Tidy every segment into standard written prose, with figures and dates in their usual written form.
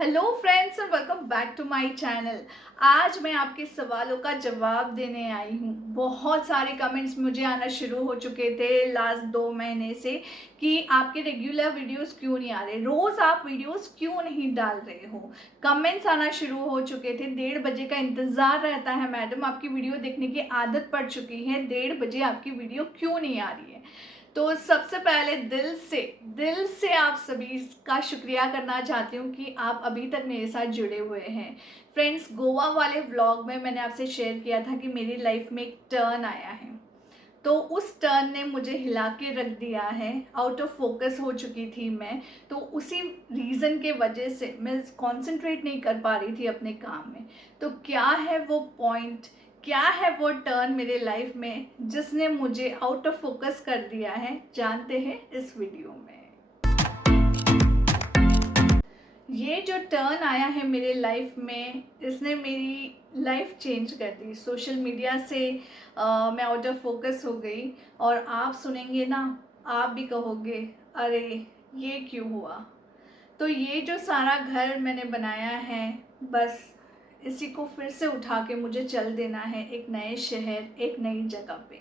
Hello friends और welcome back to my channel. आज मैं आपके सवालों का जवाब देने आई हूँ। बहुत सारे कमेंट्स मुझे आना शुरू हो चुके थे लास्ट 2 महीने से कि आपके रेगुलर वीडियोस क्यों नहीं आ रहे, रोज़ आप वीडियोस क्यों नहीं डाल रहे हो। कमेंट्स आना शुरू हो चुके थे। 1:30 बजे का इंतज़ार रहता है मैडम, आपकी वीडियो देखने की आदत पड़ चुकी है, 1:30 बजे आपकी वीडियो क्यों नहीं आ रही है। तो सबसे पहले दिल से आप सभी का शुक्रिया करना चाहती हूँ कि आप अभी तक मेरे साथ जुड़े हुए हैं। फ्रेंड्स, गोवा वाले व्लॉग में मैंने आपसे शेयर किया था कि मेरी लाइफ में एक टर्न आया है। तो उस टर्न ने मुझे हिला के रख दिया है, आउट ऑफ फोकस हो चुकी थी मैं। तो उसी रीज़न के वजह से मैं कंसंट्रेट नहीं कर पा रही थी अपने काम में। तो क्या है वो पॉइंट, क्या है वो टर्न मेरे लाइफ में जिसने मुझे आउट ऑफ फोकस कर दिया है, जानते हैं इस वीडियो में। ये जो टर्न आया है मेरे लाइफ में, इसने मेरी लाइफ चेंज कर दी। सोशल मीडिया से मैं आउट ऑफ फोकस हो गई। और आप सुनेंगे ना, आप भी कहोगे अरे ये क्यों हुआ। तो ये जो सारा घर मैंने बनाया है, बस इसी को फिर से उठा के मुझे चल देना है एक नए शहर, एक नई जगह पे।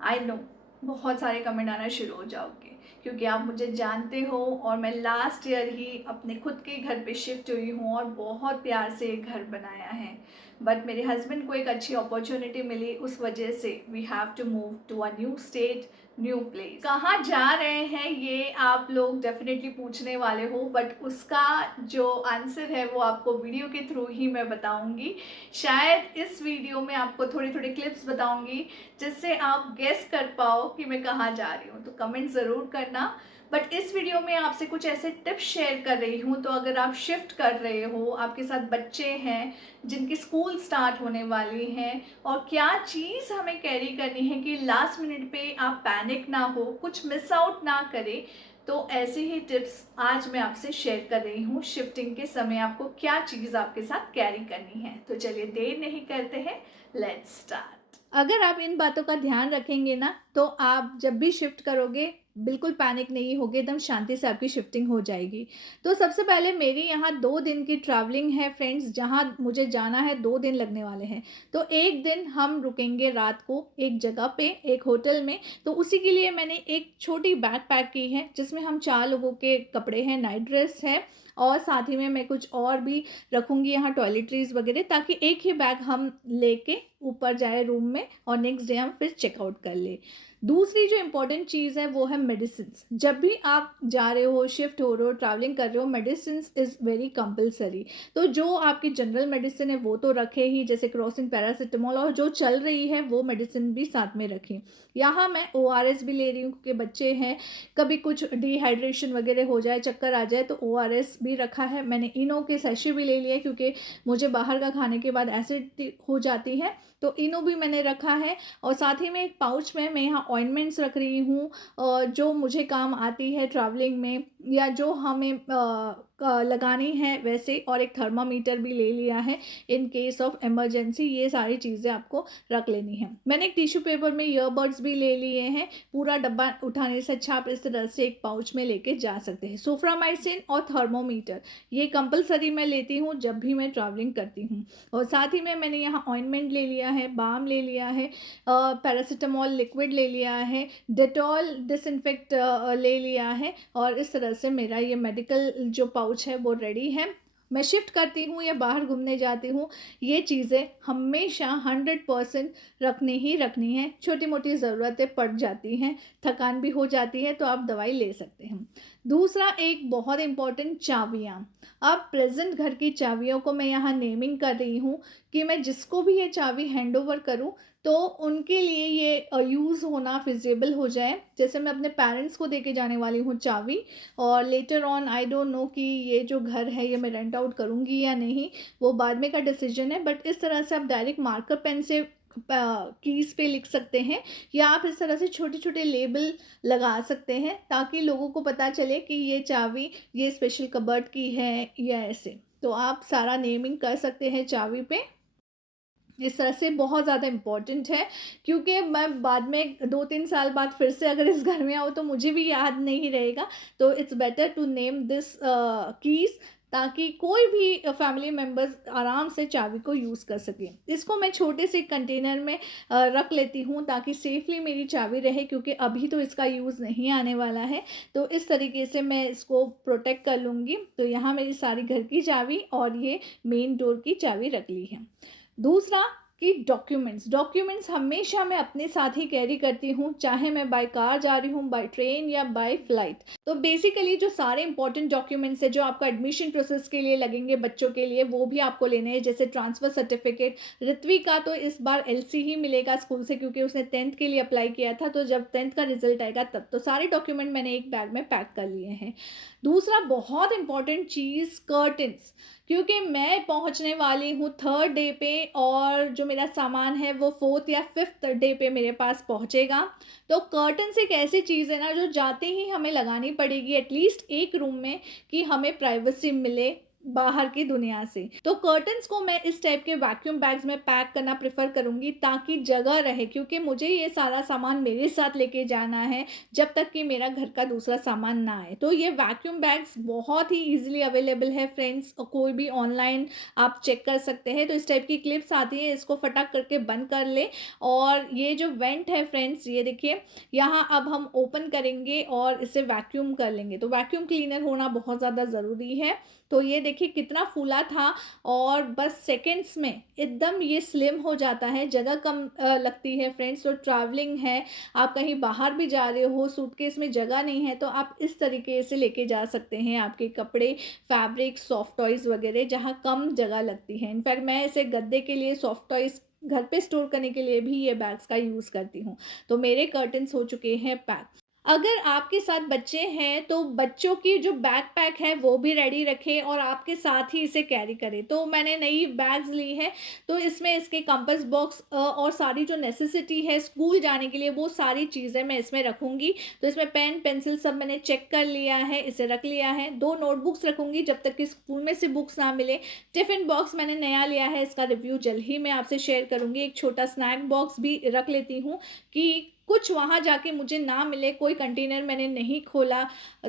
आई नो बहुत सारे कमेंट आना शुरू हो जाओगे क्योंकि आप मुझे जानते हो और मैं लास्ट ईयर ही अपने खुद के घर पे शिफ्ट हुई हूँ और बहुत प्यार से एक घर बनाया है। बट मेरे हस्बैंड को एक अच्छी अपॉर्चुनिटी मिली, उस वजह से we have to move to a new state, new place. कहाँ जा रहे हैं ये आप लोग डेफिनेटली पूछने वाले हो, बट उसका जो आंसर है वो आपको वीडियो के थ्रू ही मैं बताऊंगी। शायद इस वीडियो में आपको थोड़े थोड़े क्लिप्स बताऊंगी जिससे आप गेस कर पाओ कि मैं कहाँ जा रही हूँ। तो कमेंट ज़रूर करना। बट इस वीडियो में आपसे कुछ ऐसे टिप्स शेयर कर रही हूँ, तो अगर आप शिफ्ट कर रहे हो, आपके साथ बच्चे हैं जिनकी स्कूल स्टार्ट होने वाली हैं, और क्या चीज़ हमें कैरी करनी है कि लास्ट मिनट पे आप पैनिक ना हो, कुछ मिस आउट ना करें, तो ऐसे ही टिप्स आज मैं आपसे शेयर कर रही हूँ। शिफ्टिंग के समय आपको क्या चीज़ आपके साथ कैरी करनी है। तो चलिए देर नहीं करते हैं, लेट्स स्टार्ट। अगर आप इन बातों का ध्यान रखेंगे ना, तो आप जब भी शिफ्ट करोगे बिल्कुल पैनिक नहीं होगे, एकदम शांति से आपकी शिफ्टिंग हो जाएगी। तो सबसे पहले मेरी यहाँ 2 दिन की ट्रैवलिंग है फ्रेंड्स, जहाँ मुझे जाना है 2 दिन लगने वाले हैं। तो एक दिन हम रुकेंगे रात को एक जगह पे, एक होटल में। तो उसी के लिए मैंने एक छोटी बैग पैक की है जिसमें हम 4 लोगों के कपड़े हैं, नाइट ड्रेस है, और साथ ही में मैं कुछ और भी रखूँगी यहाँ, टॉयलेटरीज वगैरह, ताकि एक ही बैग हम लेके ऊपर जाए रूम में और नेक्स्ट डे हम फिर चेकआउट कर ले। दूसरी जो इम्पोर्टेंट चीज़ है वो है मेडिसिन्स। जब भी आप जा रहे हो, शिफ्ट हो रहे हो, ट्रैवलिंग कर रहे हो, मेडिसिन्स इज़ वेरी कंपलसरी। तो जो आपकी जनरल मेडिसिन है वो तो रखे ही, जैसे क्रोसिन, पैरासिटामोल, और जो चल रही है वो मेडिसिन भी साथ में रखें। यहाँ मैं ORS भी ले रही हूँ क्योंकि बच्चे हैं, कभी कुछ डिहाइड्रेशन वगैरह हो जाए, चक्कर आ जाए, तो ORS भी रखा है मैंने। इनो के सैशे भी ले लिए क्योंकि मुझे बाहर का खाने के बाद एसिड हो जाती है, तो इनो भी मैंने रखा है। और साथ ही में एक पाउच में मैं यहाँ ऑइंटमेंट्स रख रही हूँ, जो मुझे काम आती है ट्रैवलिंग में, या जो हमें लगानी है वैसे। और एक थर्मामीटर भी ले लिया है इन केस ऑफ इमरजेंसी। ये सारी चीज़ें आपको रख लेनी है। मैंने एक टिश्यू पेपर में ईयरबड्स भी ले लिए हैं। पूरा डब्बा उठाने से अच्छा आप इस तरह से एक पाउच में लेके जा सकते हैं। सोफ्रामाइसिन और थर्मोमीटर ये कंपलसरी मैं लेती हूँ जब भी मैं ट्रैवलिंग करती हूँ। और साथ ही में मैंने यहाँ ऑइंटमेंट ले लिया है, बाम ले लिया है, पैरासिटामोल लिक्विड ले लिया है, डेटॉल डिसइंफेक्ट ले लिया है। और इस तरह से मेरा ये मेडिकल जो पाउच है वो रेडी है। मैं शिफ्ट करती हूँ या बाहर घूमने जाती हूँ, ये चीज़ें हमेशा 100% रखनी ही रखनी है। छोटी मोटी ज़रूरतें पड़ जाती हैं, थकान भी हो जाती है, तो आप दवाई ले सकते हैं। दूसरा एक बहुत इम्पॉर्टेंट, चाबियाँ। अब प्रेजेंट घर की चाबियों को मैं यहाँ नेमिंग कर रही हूँ कि मैं जिसको भी ये चाबी हैंड ओवर करूँ तो उनके लिए ये यूज़ होना फिजिबल हो जाए। जैसे मैं अपने पेरेंट्स को देके जाने वाली हूँ चाबी, और later on I don't know कि ये जो घर है ये मैं रेंट आउट करूँगी या नहीं, वो बाद में का डिसीजन है। बट इस तरह से आप डायरेक्ट मार्कर पेन से कीज़ पे लिख सकते हैं, या आप इस तरह से छोटे छोटे लेबल लगा सकते हैं ताकि लोगों को पता चले कि ये चाबी ये स्पेशल कबर्ड की है या ऐसे। तो आप सारा नेमिंग कर सकते हैं चाबी पे। इस तरह से बहुत ज़्यादा इम्पॉर्टेंट है, क्योंकि मैं बाद में 2-3 साल बाद फिर से अगर इस घर में आऊँ तो मुझे भी याद नहीं रहेगा। तो it's better to name this keys ताकि कोई भी फैमिली मेम्बर्स आराम से चाबी को यूज़ कर सकें। इसको मैं छोटे से कंटेनर में रख लेती हूँ ताकि सेफ़ली मेरी चाबी रहे, क्योंकि अभी तो इसका यूज़ नहीं आने वाला है। तो इस तरीके से मैं इसको प्रोटेक्ट कर लूँगी। तो यहाँ मेरी सारी घर की चाबी और ये मेन डोर की चाबी रख ली है। दूसरा कि डॉक्यूमेंट्स हमेशा मैं अपने साथ ही कैरी करती हूँ, चाहे मैं बाय कार जा रही हूँ, बाय ट्रेन या बाय फ्लाइट। तो बेसिकली जो सारे इंपॉर्टेंट डॉक्यूमेंट्स है जो आपका एडमिशन प्रोसेस के लिए लगेंगे बच्चों के लिए, वो भी आपको लेने हैं। जैसे ट्रांसफ़र सर्टिफिकेट, ऋत्वी का तो इस बार एलसी ही मिलेगा स्कूल से, क्योंकि उसने 10th के लिए अप्लाई किया था। तो जब 10th का रिजल्ट आएगा तब तो सारे डॉक्यूमेंट मैंने एक बैग में पैक कर लिए हैं। दूसरा बहुत इंपॉर्टेंट चीज़, कर्टन्स, क्योंकि मैं पहुंचने वाली हूँ 3rd डे पे और जो मेरा सामान है वो 4th या 5th डे पे मेरे पास पहुंचेगा। तो कर्टन्स एक ऐसी चीज़ है ना जो जाते ही हमें लगानी पड़ेगी एटलीस्ट एक रूम में, कि हमें प्राइवेसी मिले बाहर की दुनिया से। तो कर्टन्स को मैं इस टाइप के वैक्यूम बैग्स में पैक करना प्रेफर करूँगी ताकि जगह रहे, क्योंकि मुझे ये सारा सामान मेरे साथ लेके जाना है जब तक कि मेरा घर का दूसरा सामान ना आए। तो ये वैक्यूम बैग्स बहुत ही ईज़िली अवेलेबल है फ्रेंड्स, कोई भी ऑनलाइन आप चेक कर सकते हैं। तो इस टाइप की क्लिप्स आती है, इसको फटाक करके बंद कर लें। और ये जो वेंट है फ्रेंड्स, ये देखिए, यहाँ अब हम ओपन करेंगे और इसे वैक्यूम कर लेंगे। तो वैक्यूम क्लीनर होना बहुत ज़्यादा ज़रूरी है। तो ये देखिए कितना फूला था और बस सेकंड्स में एकदम ये स्लिम हो जाता है, जगह कम लगती है फ्रेंड्स। तो ट्रैवलिंग है, आप कहीं बाहर भी जा रहे हो, सूटकेस में जगह नहीं है, तो आप इस तरीके से लेके जा सकते हैं आपके कपड़े, फैब्रिक, सॉफ्ट टॉयज़ वगैरह, जहाँ कम जगह लगती है। इनफैक्ट मैं इसे गद्दे के लिए, सॉफ्ट टॉयज़ घर पे स्टोर करने के लिए भी ये बैग्स का यूज़ करती हूँ। तो मेरे कर्टन्स हो चुके हैं पैक। अगर आपके साथ बच्चे हैं तो बच्चों की जो बैकपैक है वो भी रेडी रखें और आपके साथ ही इसे कैरी करें। तो मैंने नई बैग्स ली है, तो इसमें इसके कंपास बॉक्स और सारी जो नेसेसिटी है स्कूल जाने के लिए वो सारी चीज़ें मैं इसमें रखूँगी। तो इसमें पेन पेंसिल सब मैंने चेक कर लिया है, इसे रख लिया है। 2 नोटबुक्स रखूँगी जब तक कि स्कूल में से बुक्स ना मिले। टिफ़िन बॉक्स मैंने नया लिया है, इसका रिव्यू जल्द ही मैं आपसे शेयर करूँगी। एक छोटा स्नैक बॉक्स भी रख लेती हूँ कि कुछ वहाँ जाके मुझे ना मिले, कोई कंटेनर मैंने नहीं खोला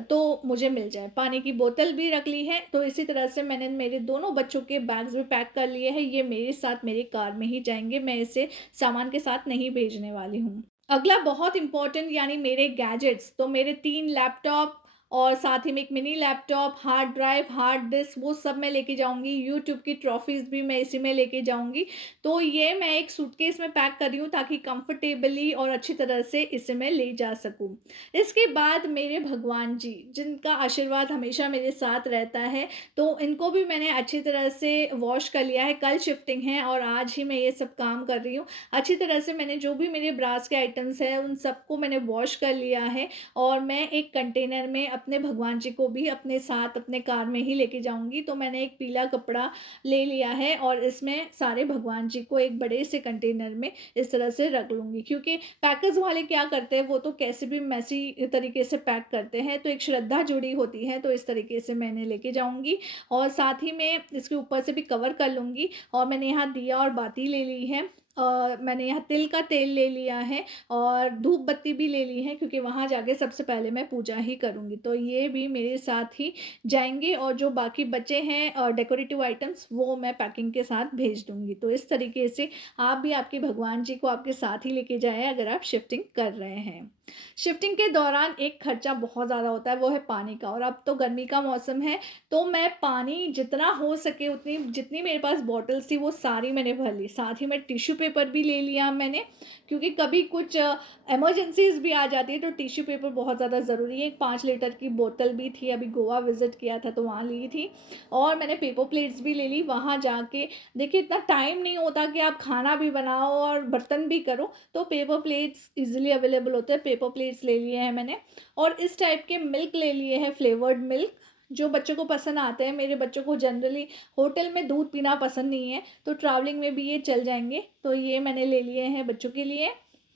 तो मुझे मिल जाए। पानी की बोतल भी रख ली है। तो इसी तरह से मैंने मेरे दोनों बच्चों के बैग्स भी पैक कर लिए हैं। ये मेरे साथ मेरी कार में ही जाएँगे, मैं इसे सामान के साथ नहीं भेजने वाली हूँ। अगला बहुत इम्पोर्टेंट यानी मेरे गैजेट्स, तो मेरे 3 लैपटॉप और साथ ही में एक mini laptop, hard drive, hard disk, वो सब मैं लेके जाऊँगी। यूट्यूब की ट्रॉफ़ीज़ भी मैं इसी में लेके जाऊँगी। तो ये मैं एक सूटकेस में पैक कर रही हूँ ताकि कंफर्टेबली और अच्छी तरह से इसे मैं ले जा सकूँ। इसके बाद मेरे भगवान जी, जिनका आशीर्वाद हमेशा मेरे साथ रहता है, तो इनको भी मैंने अच्छी तरह से वॉश कर लिया है। कल शिफ्टिंग है और आज ही मैं ये सब काम कर रही हूँ। अच्छी तरह से मैंने जो भी मेरे ब्रास के आइटम्स हैं उन सबको मैंने वॉश कर लिया है और मैं एक कंटेनर में अपने भगवान जी को भी अपने साथ अपने कार में ही लेके जाऊँगी। तो मैंने एक पीला कपड़ा ले लिया है और इसमें सारे भगवान जी को एक बड़े से कंटेनर में इस तरह से रख लूँगी, क्योंकि पैकर्स वाले क्या करते हैं, वो तो कैसे भी मैसी तरीके से पैक करते हैं, तो एक श्रद्धा जुड़ी होती है। तो इस तरीके से मैंने लेके जाऊँगी और साथ ही में इसके ऊपर से भी कवर कर लूँगी। और मैंने यहाँ दिया और बाती ले ली है। मैंने यहाँ तिल का तेल ले लिया है और धूप बत्ती भी ले ली है, क्योंकि वहाँ जाके सबसे पहले मैं पूजा ही करूँगी। तो ये भी मेरे साथ ही जाएँगे और जो बाकी बचे हैं डेकोरेटिव आइटम्स, वो मैं पैकिंग के साथ भेज दूँगी। तो इस तरीके से आप भी आपके भगवान जी को आपके साथ ही लेके जाएँ अगर आप शिफ्टिंग कर रहे हैं। शिफ्टिंग के दौरान एक खर्चा बहुत ज़्यादा होता है, वो है पानी का। और अब तो गर्मी का मौसम है, तो मैं पानी जितना हो सके उतनी, जितनी मेरे पास बॉटल्स थी वो सारी मैंने भर ली। साथ ही में टिश्यू पेपर भी ले लिया मैंने, क्योंकि कभी कुछ इमरजेंसीज़ भी आ जाती है, तो टिश्यू पेपर बहुत ज़्यादा ज़रूरी है। एक 5 लीटर की बोतल भी थी, अभी गोवा विज़िट किया था तो वहाँ ली थी। और मैंने पेपर प्लेट्स भी ले ली। वहाँ जाके देखिए इतना टाइम नहीं होता कि आप खाना भी बनाओ और बर्तन भी करो, तो पेपर प्लेट्स ईज़िली अवेलेबल होते हैं, पेपर प्लेट्स ले लिए हैं मैंने। और इस टाइप के मिल्क ले लिए हैं, फ्लेवर्ड मिल्क, जो बच्चों को पसंद आते हैं। मेरे बच्चों को जनरली होटल में दूध पीना पसंद नहीं है, तो ट्रैवलिंग में भी ये चल जाएँगे। तो ये मैंने ले लिए हैं बच्चों के लिए।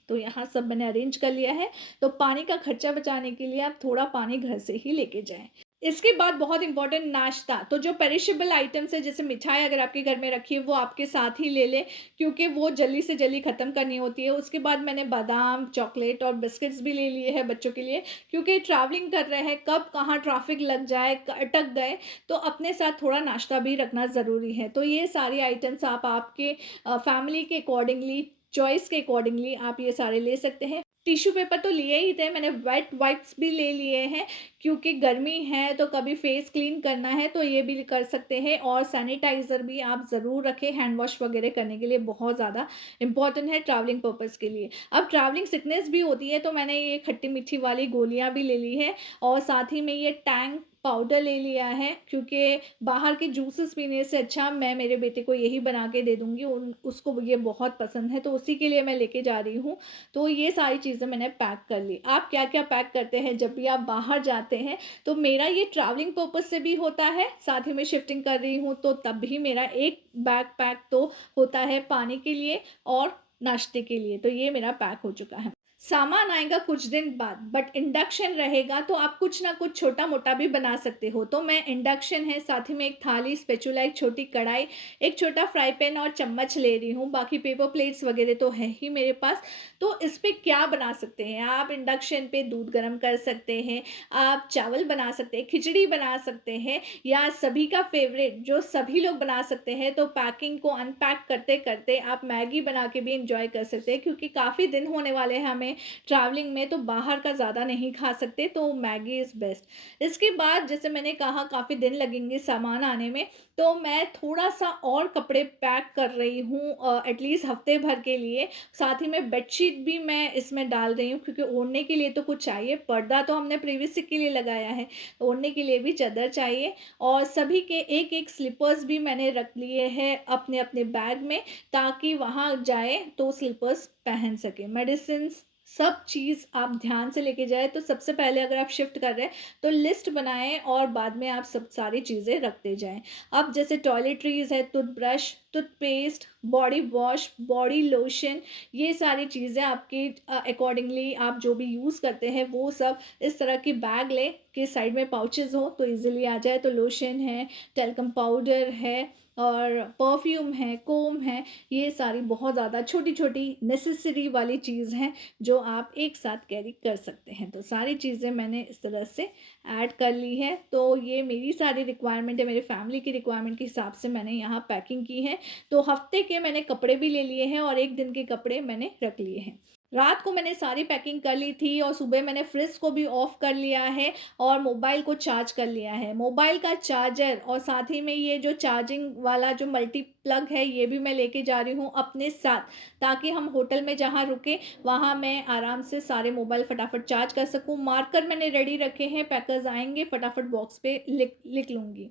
तो यहाँ सब मैंने अरेंज कर लिया है। तो पानी का खर्चा बचाने के लिए आप थोड़ा पानी घर से ही लेके जाएँ। इसके बाद बहुत इम्पोर्टेंट नाश्ता, तो जो पेरिशेबल आइटम्स है जैसे मिठाई अगर आपके घर में रखी है वो आपके साथ ही ले लें, क्योंकि वो जल्दी से जल्दी ख़त्म करनी होती है। उसके बाद मैंने बादाम, चॉकलेट और बिस्किट्स भी ले लिए हैं बच्चों के लिए, क्योंकि ट्रैवलिंग कर रहे हैं, कब कहाँ ट्रैफिक लग जाए, अटक गए, तो अपने साथ थोड़ा नाश्ता भी रखना ज़रूरी है। तो ये सारी आइटम्स आप आपके फैमिली के अकॉर्डिंगली, चॉइस के अकॉर्डिंगली आप ये सारे ले सकते हैं। टिश्यू पेपर तो लिए ही थे, मैंने वेट वाइप्स भी ले लिए हैं, क्योंकि गर्मी है तो कभी फेस क्लीन करना है तो ये भी कर सकते हैं। और सैनिटाइज़र भी आप ज़रूर रखें, हैंड वॉश वगैरह करने के लिए बहुत ज़्यादा इंपॉर्टेंट है ट्रैवलिंग पर्पज़ के लिए। अब ट्रैवलिंग सिकनेस भी होती है तो मैंने ये खट्टी मीठी वाली गोलियाँ भी ले ली है, और साथ ही में ये टैंग पाउडर ले लिया है, क्योंकि बाहर के जूसेस पीने से अच्छा मैं मेरे बेटे को यही बना के दे दूँगी, उसको ये बहुत पसंद है, तो उसी के लिए मैं लेके जा रही हूँ। तो ये सारी चीज़ें मैंने पैक कर ली। आप क्या-क्या पैक करते हैं जब भी आप बाहर जाते हैं? तो मेरा ये ट्रैवलिंग पर्पज़ से भी होता है, साथ ही में शिफ्टिंग कर रही हूँ तो तब भी मेरा एक बैग पैक तो होता है पानी के लिए और नाश्ते के लिए, तो ये मेरा पैक हो चुका है। सामान आएगा कुछ दिन बाद, बट इंडक्शन रहेगा तो आप कुछ ना कुछ छोटा-मोटा भी बना सकते हो। तो मैं इंडक्शन है, साथ ही में एक थाली, स्पैचुला, एक छोटी कढ़ाई, एक छोटा फ्राई पैन और चम्मच ले रही हूँ। बाकी पेपर प्लेट्स वगैरह तो है ही मेरे पास। तो इस पे क्या बना सकते हैं आप? इंडक्शन पे दूध गरम कर सकते हैं, आप चावल बना सकते हैं, खिचड़ी बना सकते हैं, या सभी का फ़ेवरेट जो सभी लोग बना सकते हैं, तो पैकिंग को अनपैक करते-करते आप मैगी बना के भी एन्जॉय कर सकते हैं, क्योंकि काफ़ी दिन होने वाले हैं हमें ट्रैवलिंग में, तो बाहर का ज़्यादा नहीं खा सकते, तो मैगी इज़ बेस्ट। इसके बाद जैसे मैंने कहा काफ़ी दिन लगेंगे सामान आने में, तो मैं थोड़ा-सा और कपड़े पैक कर रही हूँ एटलीस्ट हफ़्ते भर के लिए। साथ ही में बेडशीट भी मैं इसमें डाल रही हूँ, क्योंकि ओढ़ने के लिए तो कुछ चाहिए। पर्दा तो हमने प्रिवेसी के लिए लगाया है, ओढ़ने के लिए भी चादर चाहिए। और सभी के एक-एक स्लीपर्स भी मैंने रख लिए हैं अपने-अपने बैग में, ताकि वहाँ जाएँ तो स्लीपर्स पहन सकें। मेडिसिन्स सब चीज़ आप ध्यान से लेके जाएँ, तो सबसे पहले अगर आप शिफ्ट कर रहे हैं तो लिस्ट बनाएँ और बाद में आप सब सारी चीज़ें रखते जाएँ। अब जैसे टॉयलेटरीज़ है, toothbrush, toothpaste, body wash, body lotion, ये सारी चीज़ें आपके अकॉर्डिंगली आप जो भी यूज़ करते हैं वो सब इस तरह की बैग लें कि साइड में पाउचेज़ हो तो ईज़िली आ जाए। तो लोशन है, टैल्कम पाउडर है और परफ्यूम है, कोम है, ये सारी बहुत ज़्यादा छोटी-छोटी नेसेसरी वाली चीज़ हैं जो आप एक साथ कैरी कर सकते हैं। तो सारी चीज़ें मैंने इस तरह से ऐड कर ली है। तो ये मेरी सारी रिक्वायरमेंट है, मेरे फैमिली की रिक्वायरमेंट के हिसाब से मैंने यहाँ पैकिंग की है। तो हफ़्ते के मैंने कपड़े भी ले लिए हैं और 1 दिन के कपड़े मैंने रख लिए हैं। रात को मैंने सारी पैकिंग कर ली थी और सुबह मैंने फ्रिज को भी ऑफ कर लिया है और मोबाइल को चार्ज कर लिया है। मोबाइल का चार्जर और साथ ही में ये जो चार्जिंग वाला जो मल्टी प्लग है ये भी मैं लेके जा रही हूँ अपने साथ, ताकि हम होटल में जहाँ रुके वहाँ मैं आराम से सारे मोबाइल फटाफट चार्ज कर सकूँ। मार्कर मैंने रेडी रखे हैं, पैकर्स आएँगे फटाफट बॉक्स पे लिख लिख लूँगी।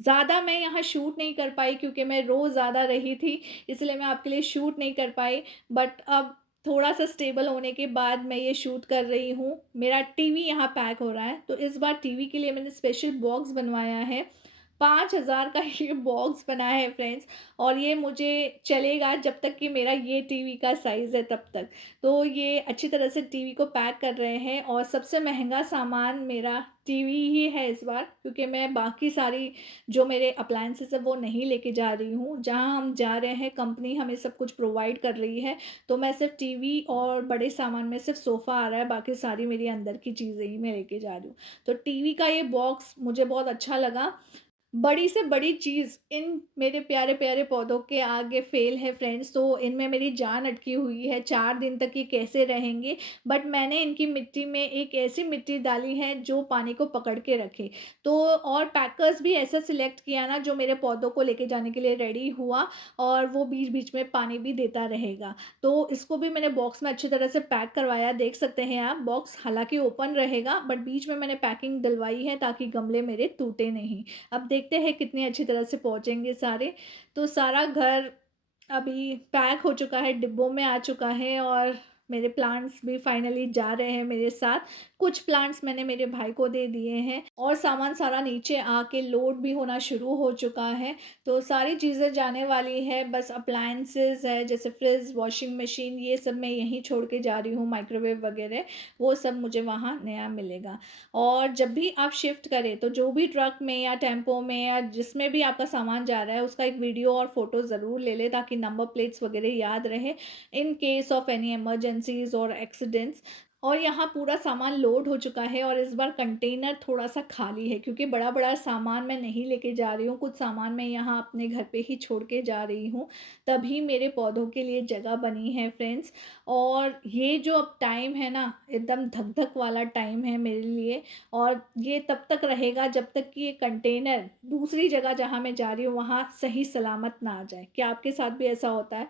ज़्यादा मैं यहाँ शूट नहीं कर पाई क्योंकि मैं रोज़ ज़्यादा रही थी, इसलिए मैं आपके लिए शूट नहीं कर पाई। बट अब थोड़ा-सा स्टेबल होने के बाद मैं ये शूट कर रही हूँ। मेरा टीवी यहाँ पैक हो रहा है, तो इस बार टीवी के लिए मैंने स्पेशल बॉक्स बनवाया है। 5000 का ये बॉक्स बना है फ्रेंड्स, और ये मुझे चलेगा जब तक कि मेरा ये टीवी का साइज़ है तब तक। तो ये अच्छी तरह से टीवी को पैक कर रहे हैं और सबसे महँगा सामान मेरा टीवी ही है इस बार, क्योंकि मैं बाकी सारी जो मेरे अप्लायंसेस हैं वो नहीं लेके जा रही हूँ। जहाँ हम जा रहे हैं कंपनी हमें सब कुछ प्रोवाइड कर रही है, तो मैं सिर्फ़ टीवी और बड़े सामान में सिर्फ़ सोफ़ा आ रहा है, बाकी सारी मेरी अंदर की चीज़ें ही मैं लेके जा रही हूँ। तो टीवी का ये बॉक्स मुझे बहुत अच्छा लगा। बड़ी से बड़ी चीज़ इन मेरे प्यारे-प्यारे पौधों के आगे फ़ेल है फ्रेंड्स, तो इनमें मेरी जान अटकी हुई है, 4 दिन तक ये कैसे रहेंगे? बट मैंने इनकी मिट्टी में एक ऐसी मिट्टी डाली है जो पानी को पकड़ के रखे। तो और पैकर्स भी ऐसा सिलेक्ट किया ना जो मेरे पौधों को लेके जाने के लिए रेडी हुआ और वो बीच-बीच में पानी भी देता रहेगा। तो इसको भी मैंने बॉक्स में अच्छी तरह से पैक करवाया, देख सकते हैं आप। बॉक्स हालाँकि ओपन रहेगा बट बीच में मैंने पैकिंग डलवाई है ताकि गमले मेरे टूटे नहीं। अब देखते हैं कितनी अच्छी तरह से पहुँचेंगे सारे। तो सारा घर अभी पैक हो चुका है, डिब्बों में आ चुका है और मेरे प्लांट्स भी फाइनली जा रहे हैं मेरे साथ, कुछ प्लांट्स मैंने मेरे भाई को दे दिए हैं और सामान सारा नीचे आके लोड भी होना शुरू हो चुका है। तो सारी चीज़ें जाने वाली है, बस अप्लायंसेस है जैसे फ्रिज, वॉशिंग मशीन, ये सब मैं यहीं छोड़ के जा रही हूँ, माइक्रोवेव वगैरह वो सब मुझे वहाँ नया मिलेगा। और जब भी आप शिफ्ट करें तो जो भी ट्रक में या टेम्पो में या जिसमें भी आपका सामान जा रहा है उसका एक वीडियो और फोटो ज़रूर ले लें ताकि नंबर प्लेट्स वगैरह याद रहे in case of any emergencies और एक्सीडेंट्स। और यहाँ पूरा सामान लोड हो चुका है और इस बार कंटेनर थोड़ा सा खाली है क्योंकि बड़ा बड़ा सामान मैं नहीं लेके जा रही हूँ, कुछ सामान मैं यहाँ अपने घर पे ही छोड़ के जा रही हूँ, तभी मेरे पौधों के लिए जगह बनी है फ्रेंड्स। और ये जो अब टाइम है ना, एकदम धक धक वाला टाइम है मेरे लिए, और ये तब तक रहेगा जब तक कि ये कंटेनर दूसरी जगह जहाँ मैं जा रही हूँ वहाँ सही सलामत ना आ जाए। क्या आपके साथ भी ऐसा होता है?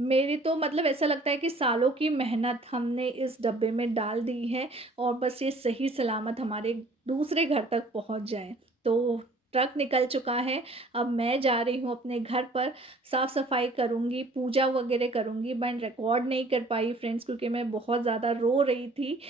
मेरी तो मतलब ऐसा लगता है कि सालों की मेहनत हमने इस डब्बे में डाल दी है और बस ये सही सलामत हमारे दूसरे घर तक पहुंच जाए। तो ट्रक निकल चुका है, अब मैं जा रही हूँ अपने घर पर, साफ़ सफाई करूँगी, पूजा वगैरह करूँगी। मैं रिकॉर्ड नहीं कर पाई फ्रेंड्स क्योंकि मैं बहुत ज़्यादा रो रही थी,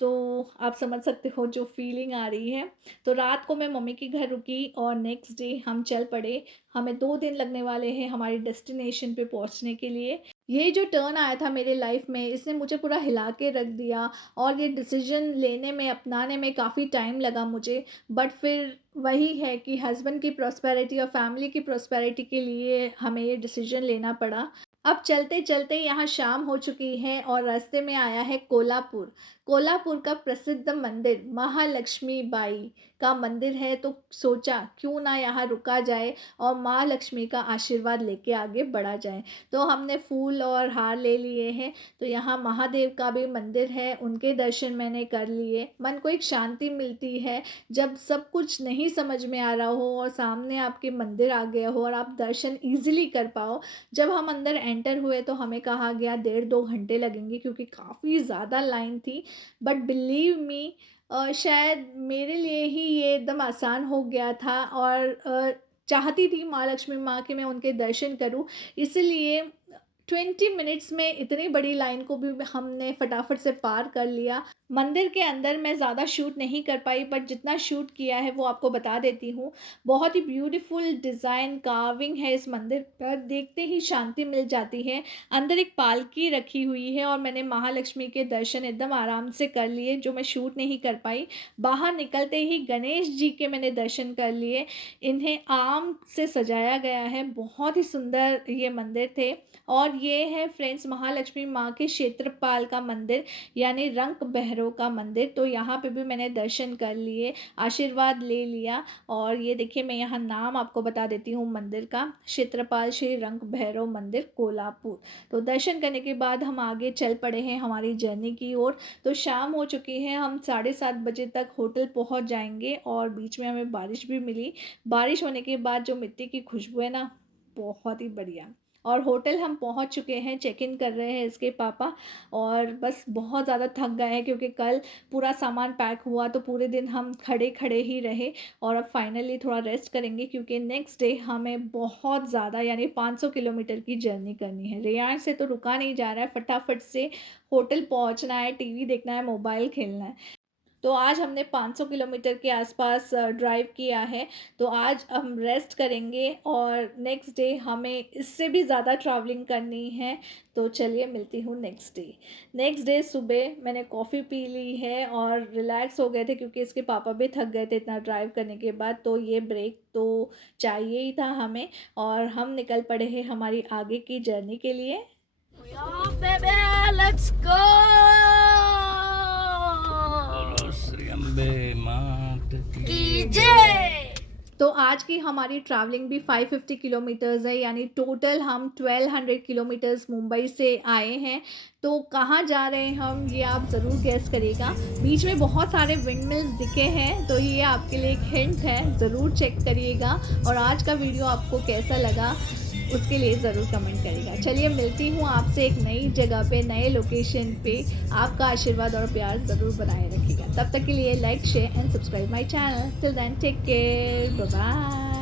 तो आप समझ सकते हो जो फीलिंग आ रही है। तो रात को मैं मम्मी के घर रुकी और नेक्स्ट डे हम चल पड़े। हमें 2 दिन लगने वाले हैं हमारी डेस्टिनेशन पे पहुंचने के लिए। ये जो टर्न आया था मेरे लाइफ में, इसने मुझे पूरा हिला के रख दिया और ये डिसीजन लेने में, अपनाने में काफ़ी टाइम लगा मुझे। बट फिर वही है कि हस्बैंड की प्रॉस्पेरिटी और फैमिली की प्रॉस्पेरिटी के लिए हमें ये डिसीजन लेना पड़ा। अब चलते चलते यहाँ शाम हो चुकी है और रास्ते में आया है कोल्हापुर। कोल्हापुर का प्रसिद्ध मंदिर महालक्ष्मी बाई का मंदिर है, तो सोचा क्यों ना यहाँ रुका जाए और माँ लक्ष्मी का आशीर्वाद लेके आगे बढ़ा जाए। तो हमने फूल और हार ले लिए हैं। तो यहाँ महादेव का भी मंदिर है, उनके दर्शन मैंने कर लिए। मन को एक शांति मिलती है जब सब कुछ नहीं समझ में आ रहा हो और सामने आपके मंदिर आ गया हो और आप दर्शन ईजिली कर पाओ। जब हम अंदर एंटर हुए तो हमें कहा गया 1.5-2 घंटे लगेंगे क्योंकि काफ़ी ज़्यादा लाइन थी। बट बिलीव मी, शायद मेरे लिए ही ये एकदम आसान हो गया था। और चाहती थी माँ लक्ष्मी माँ के मैं उनके दर्शन करूं, इसलिए 20 मिनट्स में इतनी बड़ी लाइन को भी हमने फटाफट से पार कर लिया। मंदिर के अंदर मैं ज़्यादा शूट नहीं कर पाई, बट जितना शूट किया है वो आपको बता देती हूँ। बहुत ही ब्यूटीफुल डिज़ाइन कार्विंग है इस मंदिर पर, देखते ही शांति मिल जाती है। अंदर एक पालकी रखी हुई है और मैंने महालक्ष्मी के दर्शन एकदम आराम से कर लिए जो मैं शूट नहीं कर पाई। बाहर निकलते ही गणेश जी के मैंने दर्शन कर लिए। इन्हें आम से सजाया गया है, बहुत ही सुंदर ये मंदिर थे। और ये है फ्रेंड्स महालक्ष्मी माँ के क्षेत्रपाल का मंदिर, यानी रंक भैरव का मंदिर। तो यहाँ पे भी मैंने दर्शन कर लिए, आशीर्वाद ले लिया। और ये देखिए मैं यहाँ नाम आपको बता देती हूँ मंदिर का, क्षेत्रपाल श्री रंक भैरव मंदिर कोल्हापुर। तो दर्शन करने के बाद हम आगे चल पड़े हैं हमारी जर्नी की ओर। तो शाम हो चुकी है, हम 7:30 बजे तक होटल पहुँच जाएंगे। और बीच में हमें बारिश भी मिली। बारिश होने के बाद जो मिट्टी की खुशबू है ना, बहुत ही बढ़िया। और होटल हम पहुंच चुके हैं, चेक इन कर रहे हैं इसके पापा। और बस बहुत ज़्यादा थक गए हैं क्योंकि कल पूरा सामान पैक हुआ तो पूरे दिन हम खड़े खड़े ही रहे। और अब फाइनली थोड़ा रेस्ट करेंगे क्योंकि नेक्स्ट डे हमें बहुत ज़्यादा यानी 500 किलोमीटर की जर्नी करनी है। रेयान से तो रुका नहीं जा रहा है, फटाफट से होटल पहुंचना है, टीवी देखना है, मोबाइल खेलना है। तो आज हमने 500 किलोमीटर के आसपास ड्राइव किया है। तो आज हम रेस्ट करेंगे और नेक्स्ट डे हमें इससे भी ज़्यादा ट्रैवलिंग करनी है। तो चलिए मिलती हूँ नेक्स्ट डे। नेक्स्ट डे सुबह मैंने कॉफ़ी पी ली है और रिलैक्स हो गए थे क्योंकि इसके पापा भी थक गए थे इतना ड्राइव करने के बाद। तो ये ब्रेक तो चाहिए ही था हमें और हम निकल पड़े हैं हमारी आगे की जर्नी के लिए। Let's go! की जय। तो आज की हमारी ट्रैवलिंग भी 550 किलोमीटर्स है, यानी टोटल हम 1200 किलोमीटर्स मुंबई से आए हैं। तो कहाँ जा रहे हैं हम, ये आप ज़रूर गेस करिएगा। बीच में बहुत सारे विंडमिल्स दिखे हैं, तो ये आपके लिए एक हिंट है, ज़रूर चेक करिएगा। और आज का वीडियो आपको कैसा लगा उसके लिए ज़रूर कमेंट करिएगा। चलिए मिलती हूँ आपसे एक नई जगह पे, नए लोकेशन पे। आपका आशीर्वाद और प्यार ज़रूर बनाए रखिएगा। तब तक के लिए like, share and subscribe my channel. Till then take care, bye bye.